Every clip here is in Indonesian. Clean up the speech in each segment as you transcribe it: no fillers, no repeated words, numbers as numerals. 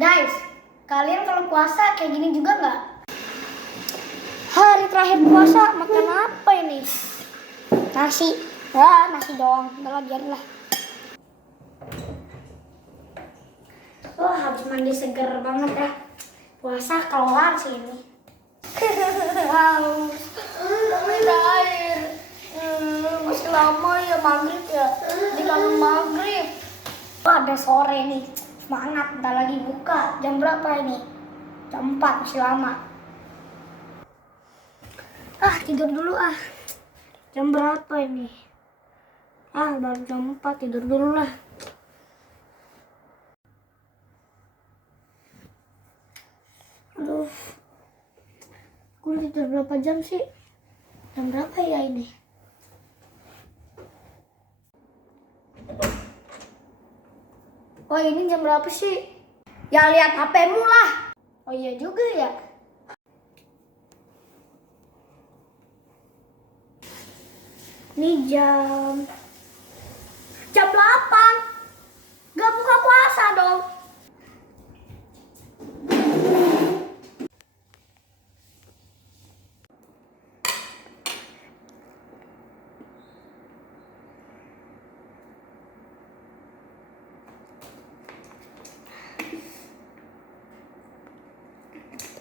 Guys, kalian kalau puasa kayak gini juga nggak? Hari terakhir puasa makan apa ini? Nasi. Ya, nasi doang. Udah lah, biarlah. Wah, habis mandi seger banget ya. Puasa kelar sih ini. Haus. Minta air. Masih lama ya maghrib ya. Di kangen maghrib. Wah, ada sore nih. Semangat, bentar lagi buka. Jam berapa ini? Jam 4, masih lama. Tidur dulu ah. Jam berapa ini? Baru jam 4, tidur dulu lah. Aduh. Gue tidur berapa jam sih? Jam berapa ya ini? Oh, ini jam berapa sih? Ya lihat HP-mu lah. Oh iya juga ya. Ini jam 8. Gak buka puasa dong.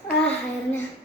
Akhirnya.